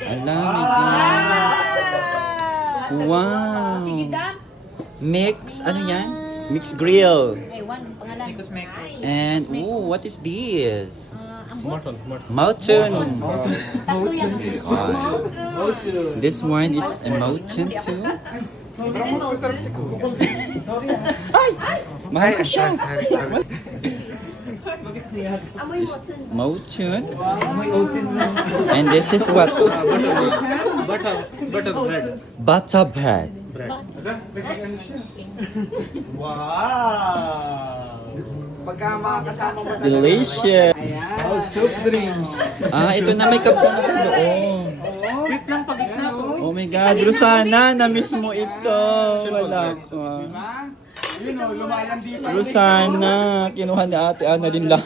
Alam, may wow. Mix, ano yan? Mix grill. And, ooh, what is this? Mountain. This one is a mountain too. Ay! Mahal ko siya. Mountain. And this is what? Butter bread. Wow! Pagka makakasama mo Delicious. oh, soft drinks. Ah, ito na may kapsa na sa loob. Wait lang, pagitna to. Oh my God, Rosana, na-miss mo ito. Wala ko. Yun o, lumalandi pa. Rosana, kinuha ni Ate Ana din lang.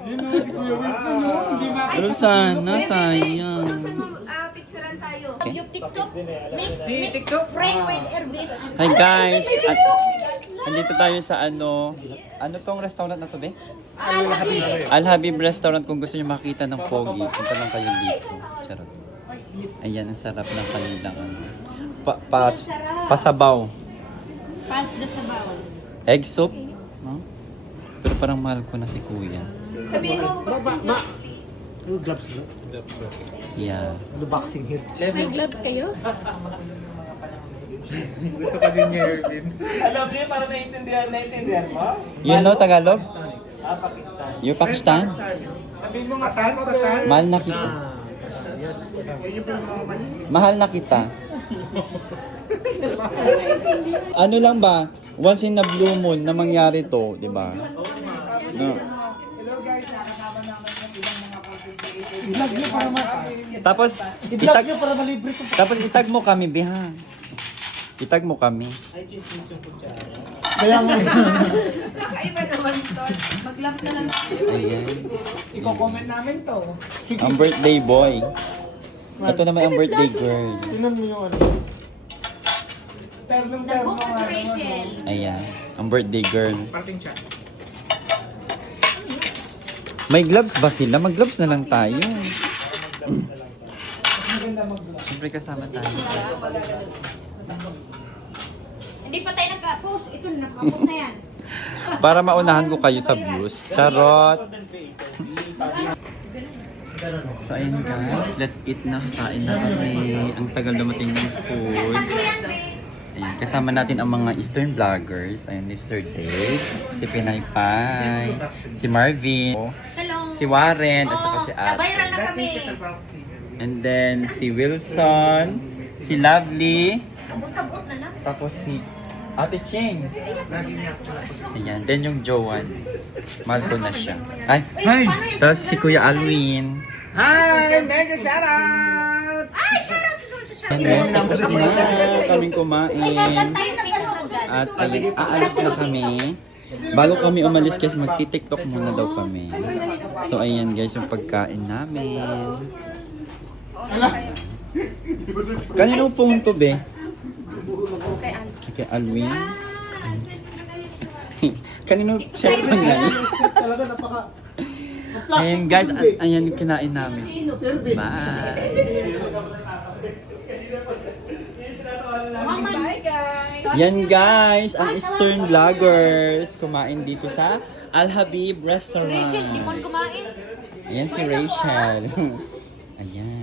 Yun o, si Kuya Wilson o. Hindi makita. Rosana, sayang. Picturean tayo. Yung TikTok, Si TikTok. friend with Erwin. Hi guys, at andito tayo sa ano tong restaurant na to, be? Al Habib Restaurant. Kung gusto niyo makita ng pogi, punta lang kayo dito. Charot. Ayan, ang sarap ng kanilang pasabaw. Pas na sabaw. Egg soup. No? Pero parang mahal ko na si Kuya. Sabihin mo, boxing gloves, please. Gloves. Yeah. The boxing hit. May gloves kayo? Gusto ka din niya, Erwin. Alam niya, para naiintindihan mo? You know Tagalog? Pakistan. You Pakistan? Sabihin mo nga, Patan. Mahal na kita. Yes. Mahal na kita. Ano lang ba? Once in a blue moon na mangyari to, di ba? No. Hello guys, nakasama naman yung ibang mga content creators. I-vlog niyo para Tapos I-vlog niyo para malibre ko. tapos itag mo kami, biha. Itag mo kami. Ay, chismis yung kutsara. Kaya nga. Kakaiba naman to. Mag-gloves na lang tayo. Ayan. Iko-comment namin to. Ang birthday boy. Ito naman ang birthday girl. Tinan mo yung ano. Ternong Nag-book si Rachel. Ayan. Ang birthday girl. Parting siya. May gloves ba sila? Mag-gloves na lang tayo. Maganda mag-vlog. Siyempre kasama tayo. Hindi pa tayo nagka-post. Ito na, nakapost na yan. Para maunahan ko kayo sa views. Charot! So ayun guys, let's eat na. Kain na kami. Ang tagal dumating ng food. Ayan, kasama natin ang mga Eastern vloggers. Ayan, ni Sir Dave, si Pinay Pai, si Marvin, Hello. si Warren, at saka si Nabayran na Ate. kami. And then si Wilson, si Lovely, Kabot-kabot na lang. tapos si Ate Ching. Ayan, then yung Joan. Mahal ko na siya. Ay, hi! Tapos si Kuya Alwin. Hi! Mega shoutout! Ay, shoutout sa shoutout. Guys, tapos na kaming kumain. Ay, saan tayo nag-ano agad? At ayun, aalis na kami. Bago kami umalis guys, magti-tiktok muna daw kami. So ayan guys, yung pagkain namin. Kanino phone to, be? Kay Alwin. Kanino cellphone yan? Talaga napaka... Ayan guys, ayan yung kinain namin. Bye! Yan guys, ang Eastern vloggers kumain dito sa Al Habib Restaurant. Rachel, di mo kumain. Ayan si Rachel. Ayan.